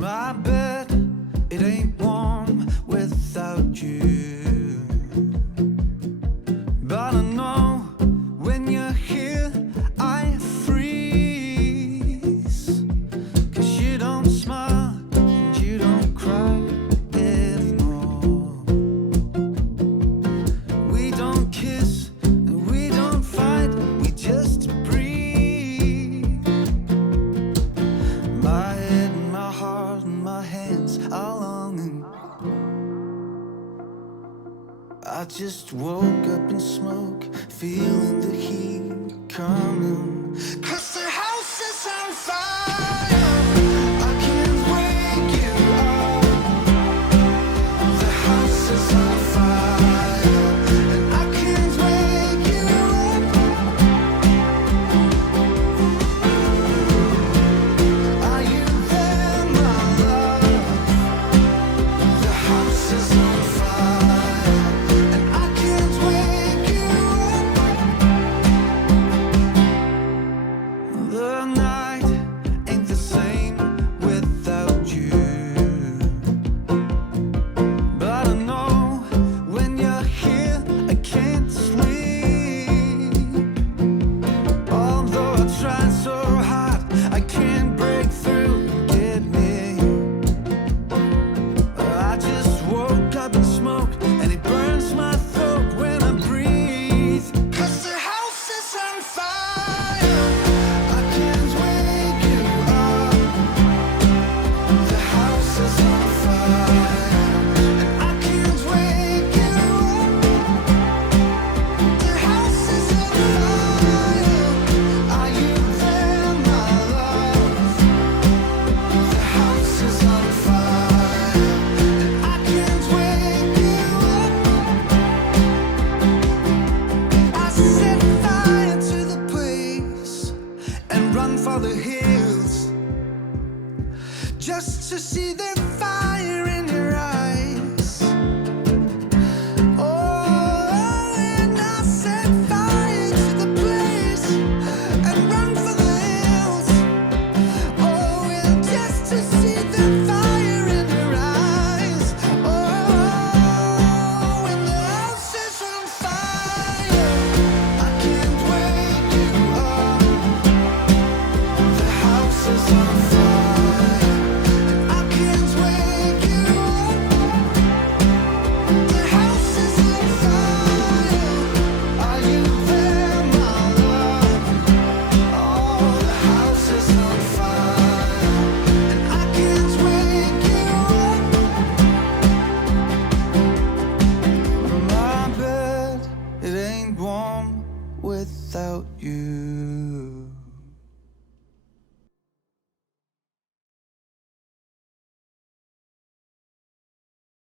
My bed, it ain't warm without you. But I know when you're here, I freeze. 'Cause you don't smile and you don't cry anymore. We don't kiss and we don't fight, we just breathe. My head and my heart and my hands are longing. I just woke up in smoke, feeling the heat coming. 'Cause the house is on fire. I can't wake you up. The house is on fire, and I can't wake you up. Are you there, my love? The house is on fire, and I can't wake you up. The night ain't the same without you. But I know when you're here, I can't sleep. Although I try so hard, I can't break through and get me. I just woke up in smoke, and it burns my throat when I breathe. 'Cause the house is on fire. I can't wake you up. The house is on fire, and I can't wake you up. The house is on fire. Are you there, my love? The house is on fire, and I can't wake you up. I set fire to the place and run for the hills, just to see the fire in your eyes. Oh, and I set fire to the place and run for the hills. Oh, and just to see the fire in your eyes. Oh, and the house is on fire. I can't wake you up. The house is on fire, and I can't wake you up. The house is on fire. Are you there, my love? Oh, the house is on fire, and I can't wake you up. My bed, it ain't warm without you.